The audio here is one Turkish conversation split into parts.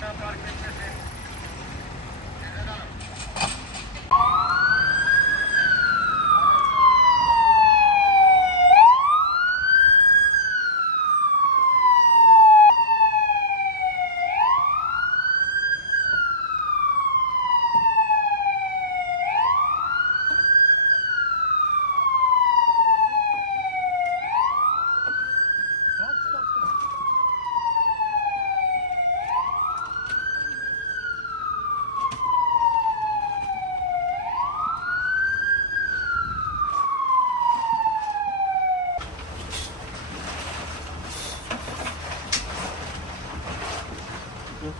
takip etmeyi Reis,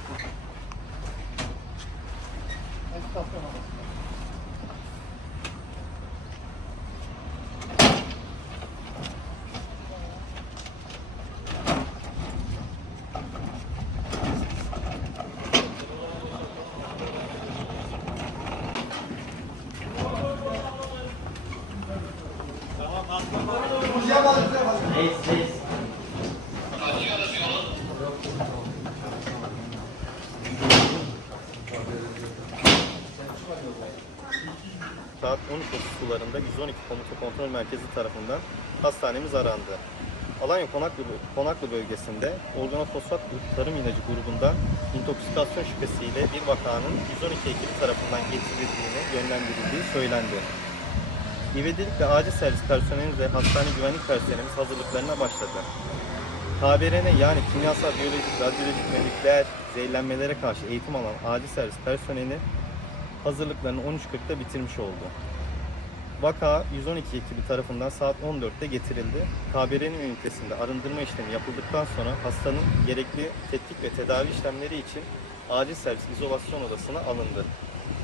reis. Saat 13.30 sularında 112 Komuta Kontrol Merkezi tarafından hastanemiz arandı. Alanya Konaklı, Konaklı bölgesinde organofosfat tarım ilacı grubundan intoksikasyon şüphesiyle bir vakanın 112 ekibi tarafından getirildiğini, yönlendirildiği söylendi. İvedilik ve acil servis personelimiz ve hastane güvenlik personelimiz hazırlıklarına başladı. KBRN yani kimyasal, biyolojik, radyolojik ve zehirlenmelere karşı eğitim alan acil servis personeli hazırlıklarını 13.40'da bitirmiş oldu. Vaka 112 ekibi tarafından saat 14'te getirildi. KBR'nin ünitesinde arındırma işlemi yapıldıktan sonra hastanın gerekli tetkik ve tedavi işlemleri için acil servis izolasyon odasına alındı.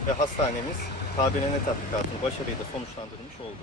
Ve hastanemiz KBRN tatbikatını başarıyla sonuçlandırmış oldu.